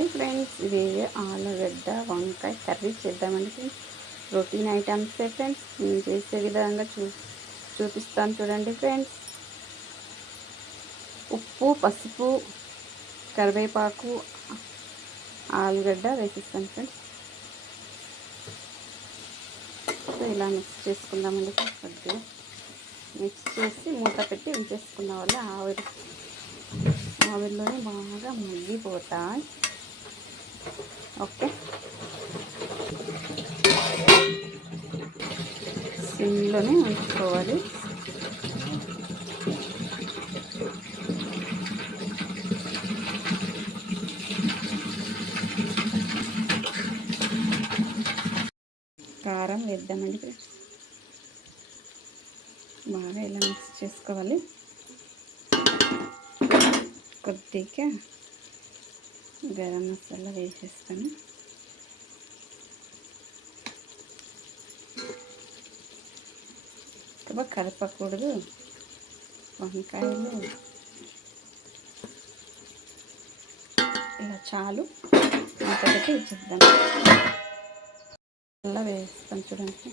Hi friends, ఇది ఆలుగడ్డ వంకాయ కర్రీ చేద్దామండి ఫ్రెండ్స్. Protein ఐటమ్సే friends. నేను చేసే విధంగా చూపిస్తాను చూడండి ఫ్రెండ్స్. ఉప్పు, పసుపు, కరివేపాకు, ఆలుగడ్డ వేసిస్తాను ఫ్రెండ్స్. సో ఇలా మిక్స్ చేసుకుందామండి ఫ్రెండ్స్. కొద్దిగా మిక్స్ చేసి మూత పెట్టి ఉంచేసుకున్న వల్ల ఆవిరిలోనే బాగా మగ్గిపోతాయి. ఓకే, సిమ్లోనే ఉంచుకోవాలి. కారం వేద్దామండి. బాగా ఇలా మిక్స్ చేసుకోవాలి. కొద్దిగా గరం మసాలా వేసేస్తాను. ఎక్కువ కలపకూడదు. వంకాయలు ఇలా చాలు. ఇంకొకటి ఇచ్చేద్దాం. అలా వేస్తాను చూడండి.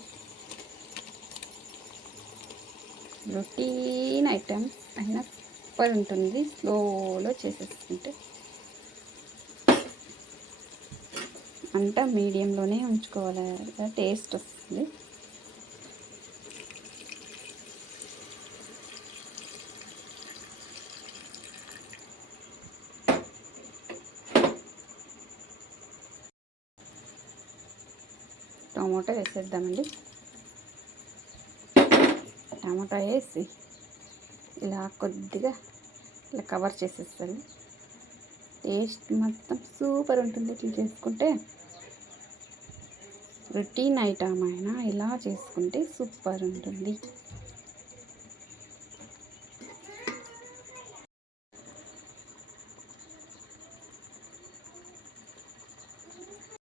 రొటీన్ ఐటమ్ అయినా సూపర్ ఉంటుంది. స్లోలో చేసేసుకుంటే అంట మీడియంలోనే ఉంచుకోవాలి, టేస్ట్ వస్తుంది. టమాటా వేసేద్దామండి. టమాటా వేసి ఇలా కొద్దిగా ఇలా కవర్ చేసేస్తాను. టేస్ట్ మొత్తం సూపర్ ఉంటుంది. ఇట్లా చేసుకుంటే రొటీన్ ఐటమ్ అయినా ఇలా చేసుకుంటే సూపర్ ఉంటుంది.